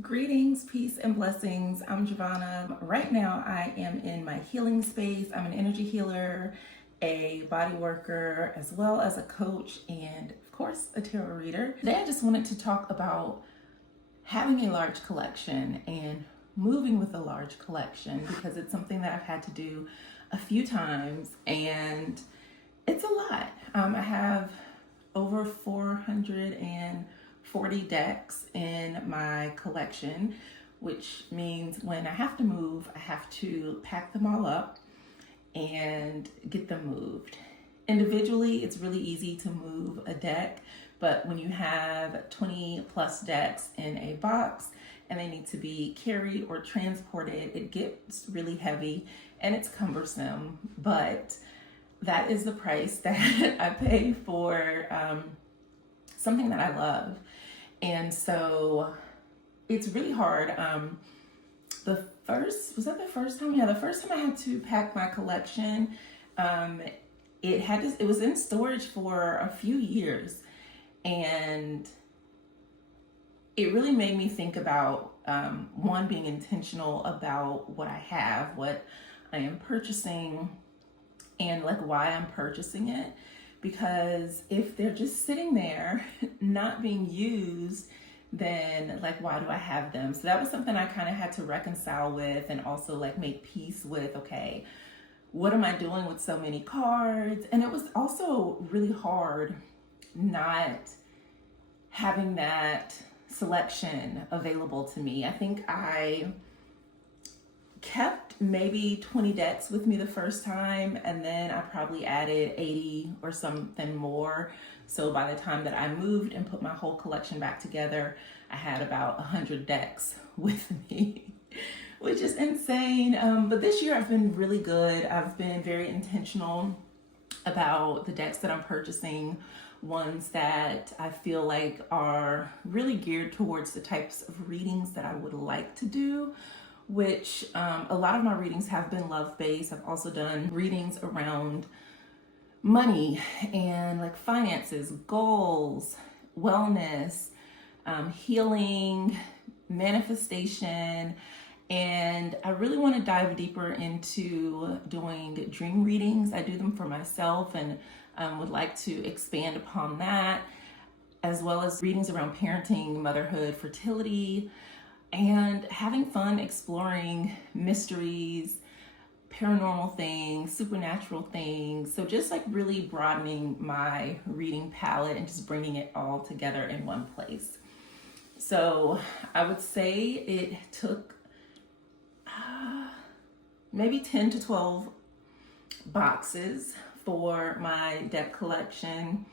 Greetings, peace, and blessings. I'm Giovanna. Right now, I am in my healing space. I'm an energy healer, a body worker, as well as a coach, and of course, a tarot reader. Today, I just wanted to talk about having a large collection and moving with a large collection because it's something that I've had to do a few times and it's a lot. I have over 440 decks in my collection, which means when I have to move, I have to pack them all up and get them moved. Individually, it's really easy to move a deck, but when you have 20 plus decks in a box and they need to be carried or transported, it gets really heavy and it's cumbersome, but that is the price that I pay for something that I love. And so it's really hard. The first time? Yeah, the first time I had to pack my collection, it was in storage for a few years. And it really made me think about, one, being intentional about what I have, what I am purchasing, and like why I'm purchasing it. Because if they're just sitting there not being used, then like why do I have them? So that was something I kind of had to reconcile with and also like make peace with. Okay, what am I doing with so many cards? And it was also really hard not having that selection available to me. I think I kept maybe 20 decks with me the first time, and then I probably added 80 or something more. So by the time that I moved and put my whole collection back together, I had about 100 decks with me, which is insane. But this year I've been really good. I've been very intentional about the decks that I'm purchasing, ones that I feel like are really geared towards the types of readings that I would like to do, which a lot of my readings have been love-based. I've also done readings around money and like finances, goals, wellness, healing, manifestation, and I really want to dive deeper into doing dream readings. I do them for myself and would like to expand upon that, as well as readings around parenting, motherhood, fertility, and having fun exploring mysteries, paranormal things, supernatural things. So just like really broadening my reading palette and just bringing it all together in one place. So I would say it took maybe 10 to 12 boxes for my deck collection.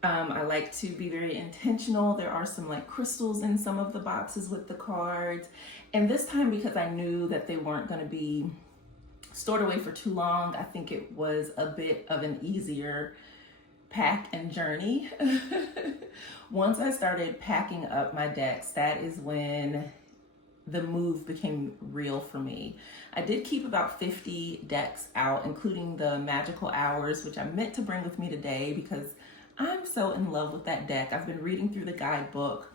I like to be very intentional. There are some like crystals in some of the boxes with the cards. And this time, because I knew that they weren't going to be stored away for too long, I think it was a bit of an easier pack and journey. Once I started packing up my decks, that is when the move became real for me. I did keep about 50 decks out, including the magical hours, which I meant to bring with me today because I'm so in love with that deck. I've been reading through the guidebook,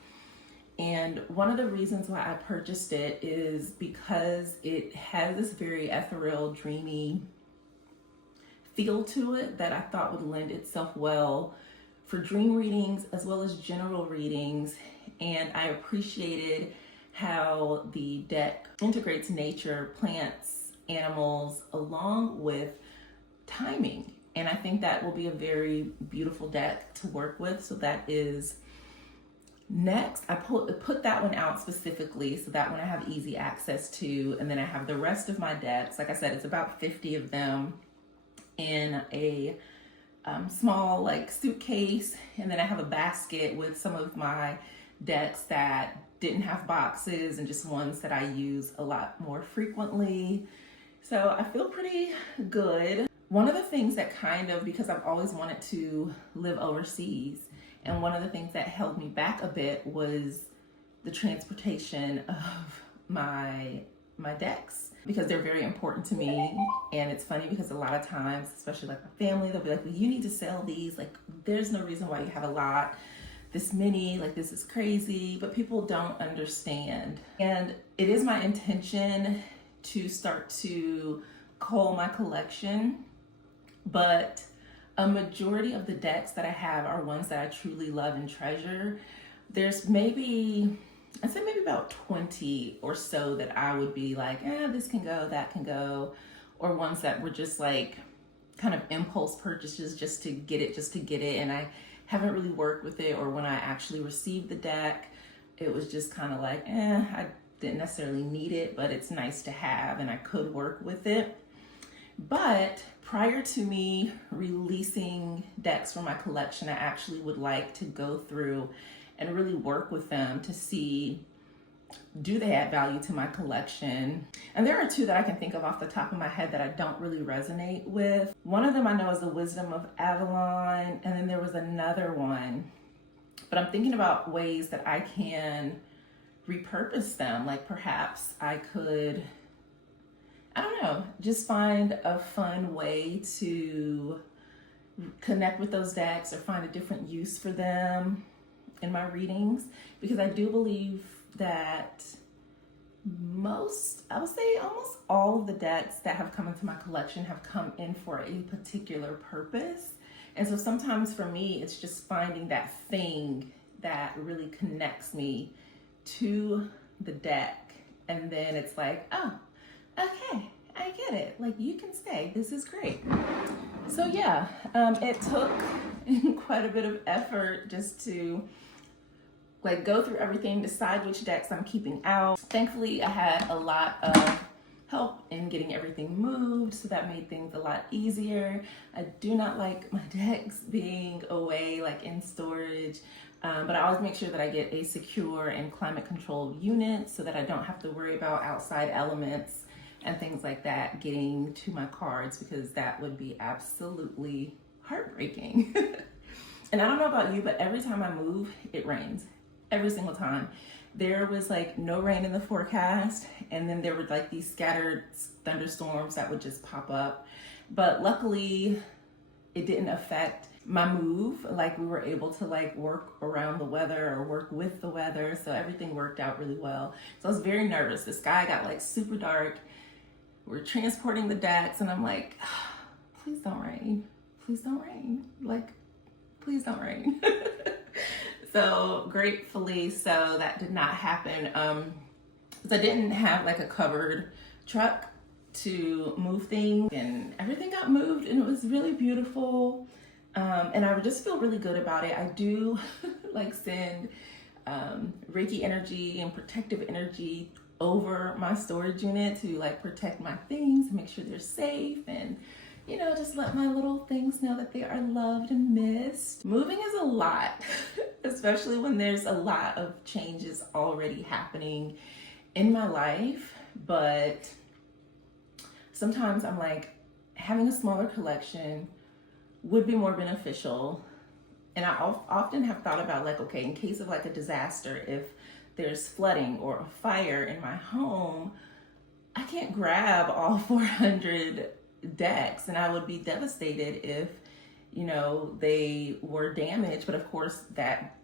and one of the reasons why I purchased it is because it has this very ethereal, dreamy feel to it that I thought would lend itself well for dream readings as well as general readings. And I appreciated how the deck integrates nature, plants, animals, along with timing. And I think that will be a very beautiful deck to work with. So that is next. I put that one out specifically, so that one I have easy access to. And then I have the rest of my decks. Like I said, it's about 50 of them in a small like suitcase. And then I have a basket with some of my decks that didn't have boxes and just ones that I use a lot more frequently. So I feel pretty good. One of the things that because I've always wanted to live overseas, and one of the things that held me back a bit was the transportation of my decks, because they're very important to me. And it's funny because a lot of times, especially like my family, they'll be like, well, you need to sell these. Like, there's no reason why you have a lot. this many, like this is crazy, but people don't understand. And it is my intention to start to cull my collection, but a majority of the decks that I have are ones that I truly love and treasure. There's maybe, I'd say maybe about 20 or so that I would be like, this can go, that can go, or ones that were just like kind of impulse purchases just to get it, and I haven't really worked with it, or when I actually received the deck, it was just kind of like, I didn't necessarily need it, but it's nice to have and I could work with it. But prior to me releasing decks from my collection, I actually would like to go through and really work with them to see, do they add value to my collection? And there are two that I can think of off the top of my head that I don't really resonate with. One of them I know is the Wisdom of Avalon, and then there was another one, but I'm thinking about ways that I can repurpose them. Like perhaps I could, I don't know, just find a fun way to connect with those decks or find a different use for them in my readings, because I do believe that I would say almost all of the decks that have come into my collection have come in for a particular purpose. And so sometimes for me, it's just finding that thing that really connects me to the deck. And then it's like, oh, okay, I get it. Like, you can stay. This is great. So yeah, it took quite a bit of effort just to like go through everything, decide which decks I'm keeping out. Thankfully, I had a lot of help in getting everything moved, so that made things a lot easier. I do not like my decks being away, like in storage, but I always make sure that I get a secure and climate controlled unit so that I don't have to worry about outside elements and things like that getting to my cards, because that would be absolutely heartbreaking. And I don't know about you, but every time I move, it rains. Every single time. There was like no rain in the forecast, and then there were like these scattered thunderstorms that would just pop up. But luckily, it didn't affect my move. Like, we were able to like work around the weather or work with the weather, so everything worked out really well. So I was very nervous. The sky got like super dark. We're transporting the decks, and I'm like, please don't rain. Please don't rain. Like, please don't rain. So gratefully, so that did not happen. Because I didn't have like a covered truck to move things, and everything got moved, and it was really beautiful. And I just feel really good about it. I do like send Reiki energy and protective energy over my storage unit to like protect my things, make sure they're safe, and you know, just let my little things know that they are loved and missed. Moving is a lot, especially when there's a lot of changes already happening in my life. But sometimes I'm like, having a smaller collection would be more beneficial. And I often have thought about like, okay, in case of like a disaster, if there's flooding or a fire in my home, I can't grab all 400 decks, and I would be devastated if, you know, they were damaged. But of course, that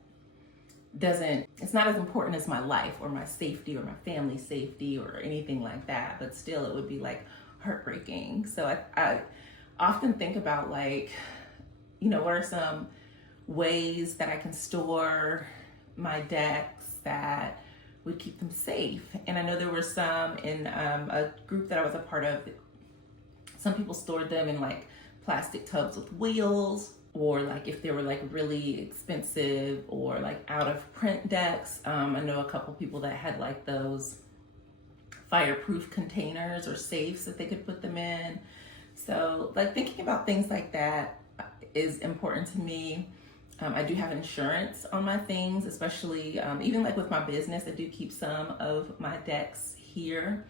it's not as important as my life or my safety or my family's safety or anything like that, but still it would be like heartbreaking. So I often think about like, you know, what are some ways that I can store my decks that would keep them safe. And I know there were some in a group that I was a part of. Some people stored them in like plastic tubs with wheels, or like if they were like really expensive or like out of print decks. I know a couple people that had like those fireproof containers or safes that they could put them in. So like thinking about things like that is important to me. I do have insurance on my things, especially even like with my business. I do keep some of my decks here,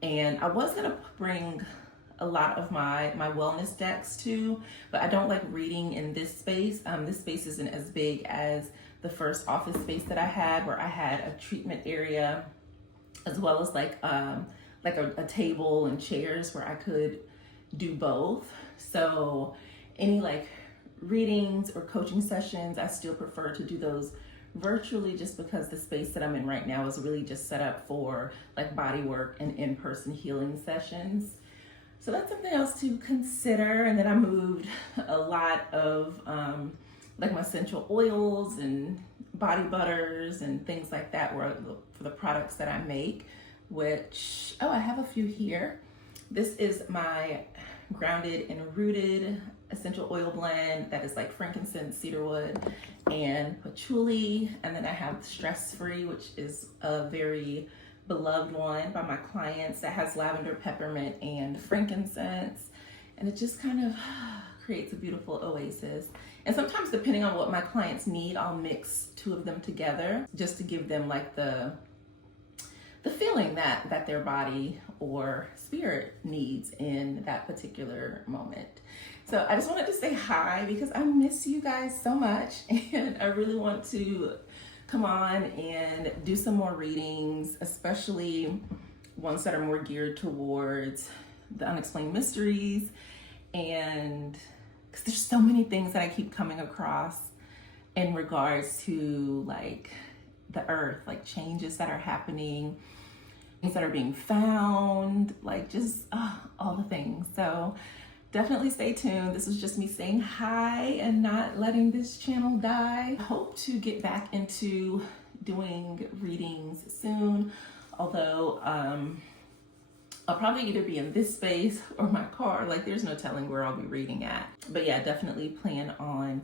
and I was gonna bring a lot of my wellness decks too, but I don't like reading in this space. This space isn't as big as the first office space that I had, where I had a treatment area as well as like a table and chairs where I could do both. So any like readings or coaching sessions, I still prefer to do those virtually, just because the space that I'm in right now is really just set up for like body work and in-person healing sessions. So that's something else to consider. And then I moved a lot of like my essential oils and body butters and things like that for the products that I make, which, oh, I have a few here. This is my grounded and rooted essential oil blend that is like frankincense, cedarwood, and patchouli. And then I have stress free, which is a very beloved one by my clients, that has lavender, peppermint, and frankincense. And it just kind of creates a beautiful oasis. And sometimes, depending on what my clients need, I'll mix two of them together just to give them like the feeling that their body or spirit needs in that particular moment. So I just wanted to say hi because I miss you guys so much, and I really want to come on and do some more readings, especially ones that are more geared towards the unexplained mysteries. And because there's so many things that I keep coming across in regards to like the earth, like changes that are happening, things that are being found, like just all the things. So definitely stay tuned. This is just me saying hi and not letting this channel die. I hope to get back into doing readings soon, although I'll probably either be in this space or my car. Like there's no telling where I'll be reading at. But yeah, definitely plan on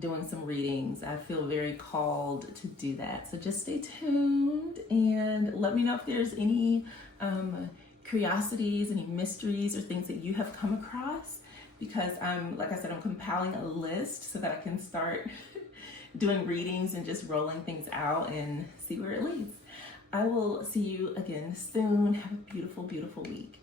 doing some readings. I feel very called to do that. So just stay tuned and let me know if there's any curiosities, any mysteries or things that you have come across, because like I said, I'm compiling a list so that I can start doing readings and just rolling things out and see where it leads. I will see you again soon. Have a beautiful, beautiful week.